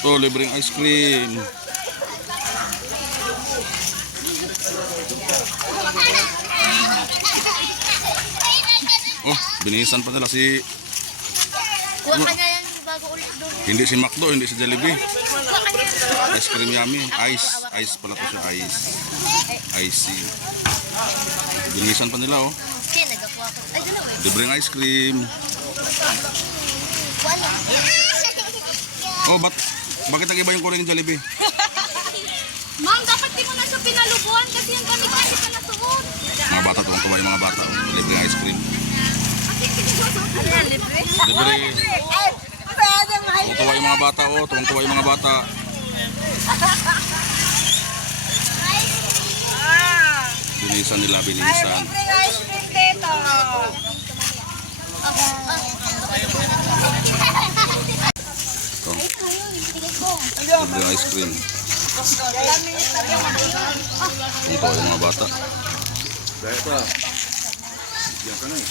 To, libreng ice cream. Oh, binihisan pa nila si... Kuha ka na yan bago ulit doon. Hindi si Macdo, hindi si Jollibee. Kuha ka na. Ice cream yummy. Ice pala to siya, ice. Icy. Binihisan pa nila, oh. Kaya nagakuha ko. Ay, dalawa eh. Libreng ice cream. Kuha na. Oh, bakit nag-iba yung kulay ng Jollibee? Ma'am, dapat di mo na siya pinalubuan kasi yung gamit kasi ka nasuot. Mga bata, tuwang-tuwa yung mga bata. Oh. Libreng ice cream. Ano yan, libre? Libre. Tuwang-tuwa yung mga bata, oh. Tuwang-tuwa yung mga bata. Binihisan nila, binihisan. Ito, libreng ice cream. Tuwang-tuwa yung mga bata. Dahil ito, yan ka na eh.